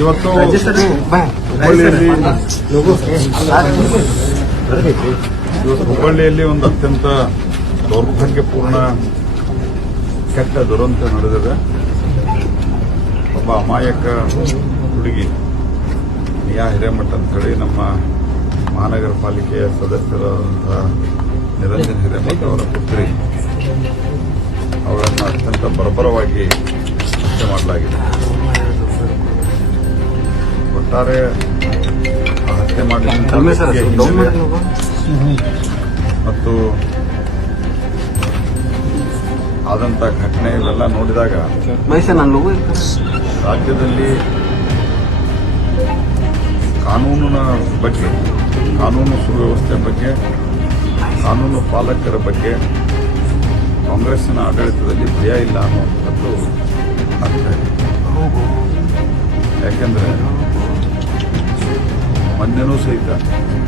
ಇವತ್ತು ಹುಬ್ಬಳ್ಳಿಯಲ್ಲಿ ಒಂದು ಅತ್ಯಂತ ದೌರ್ಭಾಗ್ಯಪೂರ್ಣ ಕೆಟ್ಟ ದುರಂತ ನಡೆದಿದೆ. ಒಬ್ಬ ಅಮಾಯಕ ಹುಡುಗಿ ನಿಯಾ ಹಿರೇಮಠ ಅಂತ ಹೇಳಿ ನಮ್ಮ ಮಹಾನಗರ ಪಾಲಿಕೆಯ ಸದಸ್ಯರಾದಂತಹ ನಿರಂಜನ್ ಹಿರೇಮಠ ಅವರ ಪುತ್ರಿ ಅವರನ್ನು ಅತ್ಯಂತ ಬರ್ಬರವಾಗಿ ಹತ್ಯೆ ಮಾಡಲಾಗಿದೆ. ಒಟ್ಟಾರೆ ಹತ್ಯೆ ಮಾಡಿದ ಮತ್ತು ಆದಂತ ಘಟನೆ ಇವೆಲ್ಲ ನೋಡಿದಾಗ ರಾಜ್ಯದಲ್ಲಿ ಕಾನೂನಿನ ಬಗ್ಗೆ, ಕಾನೂನು ಸುವ್ಯವಸ್ಥೆ ಬಗ್ಗೆ, ಕಾನೂನು ಪಾಲಕರ ಬಗ್ಗೆ ಕಾಂಗ್ರೆಸ್ಸಿನ ಆಡಳಿತದಲ್ಲಿ ಭಯ ಇಲ್ಲ ಅನ್ನುವಂಥದ್ದು ಆಗ್ತಾ ಇದೆ. ಯಾಕೆಂದ್ರೆ ಮೊನ್ನೆನೂ ಸಹಿತ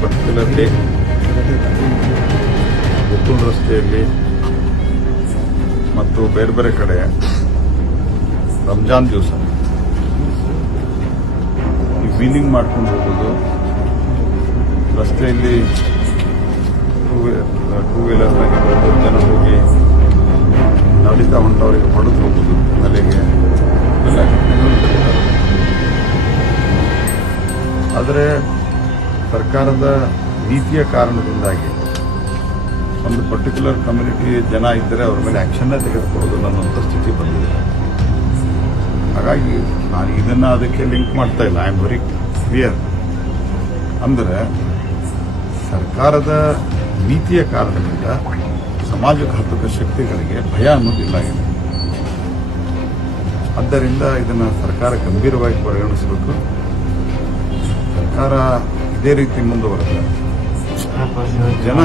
ಪರ್ಟಿಕ್ಯುಲರ್ಲಿ ಮುತ್ತೂರು ರಸ್ತೆಯಲ್ಲಿ ಮತ್ತು ಬೇರೆ ಬೇರೆ ಕಡೆ ರಂಜಾನ್ ದಿವಸ ವೀಲಿಂಗ್ ಮಾಡ್ಕೊಂಡು ಹೋಗೋದು, ರಸ್ತೆಯಲ್ಲಿ ಟೂ ವೀಲರ್ನಾಗೆ 3 ಜನ ಹೋಗಿ ನಡೀತಾ ಹೊಂಟವರಿಗೆ ಹೊಡೆದು ಹೋಗೋದು ತಲೆಗೆ ಎಲ್ಲ ಘಟನೆಗಳು. ಆದರೆ ಸರ್ಕಾರದ ನೀತಿಯ ಕಾರಣದಿಂದಾಗಿ ಒಂದು ಪರ್ಟಿಕ್ಯುಲರ್ ಕಮ್ಯುನಿಟಿ ಜನ ಇದ್ದರೆ ಅವರ ಮೇಲೆ ಆಕ್ಷನ್ನೇ ತೆಗೆದುಕೊಳ್ಳೋದು ಅನ್ನುವಂಥ ಸ್ಥಿತಿ ಬಂದಿದೆ. ಹಾಗಾಗಿ ನಾನು ಇದನ್ನು ಅದಕ್ಕೆ ಲಿಂಕ್ ಮಾಡ್ತಾ ಇಲ್ಲ. I am very clear. ಅಂದರೆ ಸರ್ಕಾರದ ನೀತಿಯ ಕಾರಣದಿಂದ ಸಮಾಜಘಾತಕ ಶಕ್ತಿಗಳಿಗೆ ಭಯ ಅನ್ನೋದಿಲ್ಲ ಇದೆ. ಆದ್ದರಿಂದ ಇದನ್ನು ಸರ್ಕಾರ ಗಂಭೀರವಾಗಿ ಪರಿಗಣಿಸಬೇಕು. ಸರ್ಕಾರ ಇದೇ ರೀತಿ ಮುಂದುವರೆದರೆ ಜನ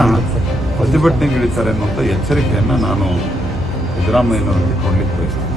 ಪ್ರತಿಭಟನೆಗೆ ಇಳಿತಾರೆ ಅನ್ನುವಂಥ ಎಚ್ಚರಿಕೆಯನ್ನು ನಾನು ಸಿದ್ದರಾಮಯ್ಯನವರಿಗೆ ಕೊಡಲಿಕ್ಕೆ ಬಯಸ್ತೇನೆ.